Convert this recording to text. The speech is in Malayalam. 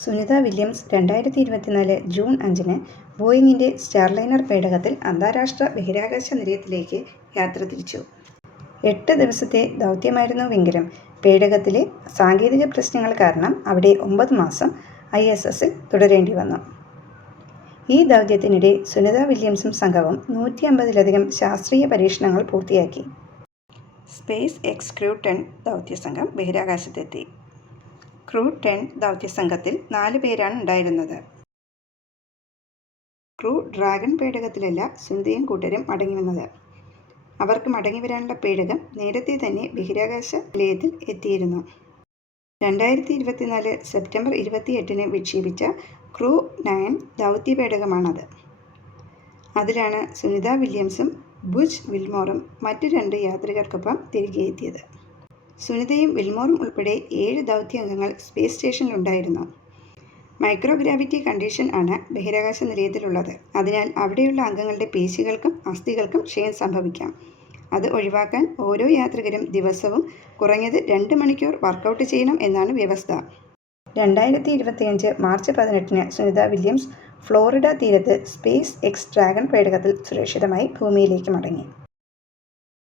സുനിത വില്യംസ് രണ്ടായിരത്തി ഇരുപത്തിനാല് ജൂൺ അഞ്ചിന് ബോയിങ്ങിന്റെ സ്റ്റാർലൈനർ പേടകത്തിൽ അന്താരാഷ്ട്ര ബഹിരാകാശ നിലയത്തിലേക്ക് യാത്ര തിരിച്ചു. എട്ട് ദിവസത്തെ ദൗത്യമായിരുന്നുവെങ്കിലും പേടകത്തിലെ സാങ്കേതിക പ്രശ്നങ്ങൾ കാരണം അവിടെ ഒമ്പത് മാസം ഐ എസ് എസിൽ തുടരേണ്ടി വന്നു. ഈ ദൗത്യത്തിനിടെ സുനിത വില്യംസും സംഘവും നൂറ്റി അമ്പതിലധികം ശാസ്ത്രീയ പരീക്ഷണങ്ങൾ പൂർത്തിയാക്കി. സ്പേസ് എക്സ് ക്രൂ ടെൻ ദൗത്യസംഘം ബഹിരാകാശത്തെത്തി. ക്രൂ ടെൻ ദൗത്യസംഘത്തിൽ നാല് പേരാണ് ഉണ്ടായിരുന്നത്. ക്രൂ ഡ്രാഗൺ പേടകത്തിലല്ല സുനിതയും കൂട്ടരും മടങ്ങി അവർക്ക് മടങ്ങി വരാനുള്ള പേടകം നേരത്തെ തന്നെ ബഹിരാകാശ നിലയത്തിൽ എത്തിയിരുന്നു. രണ്ടായിരത്തി ഇരുപത്തിനാല് സെപ്റ്റംബർ ഇരുപത്തിയെട്ടിന് വിക്ഷേപിച്ച ക്രൂ നയൻ ദൗത്യ പേടകമാണത് അതിലാണ് സുനിത വില്യംസും ബുജ് വിൽമോറും മറ്റു രണ്ട് യാത്രികർക്കൊപ്പം തിരികെ എത്തിയത്. സുനിതയും വിൽമോറും ഉൾപ്പെടെ ഏഴ് ദൗത്യാംഗങ്ങൾ സ്പേസ് സ്റ്റേഷനിലുണ്ടായിരുന്നു. മൈക്രോഗ്രാവിറ്റി കണ്ടീഷൻ ആണ് ബഹിരാകാശ നിലയത്തിലുള്ളത്. അതിനാൽ അവിടെയുള്ള അംഗങ്ങളുടെ പേശികൾക്കും അസ്ഥികൾക്കും ക്ഷയം സംഭവിക്കാം. അത് ഒഴിവാക്കാൻ ഓരോ യാത്രികരും ദിവസവും കുറഞ്ഞത് രണ്ട് മണിക്കൂർ വർക്കൗട്ട് ചെയ്യണം എന്നാണ് വ്യവസ്ഥ. രണ്ടായിരത്തി ഇരുപത്തിയഞ്ച് മാർച്ച് പതിനെട്ടിന് സുനിത വില്യംസ് ഫ്ലോറിഡ തീരത്ത് സ്പേസ് എക്സ് ഡ്രാഗൺ പേടകത്തിൽ സുരക്ഷിതമായി ഭൂമിയിലേക്ക് മടങ്ങി.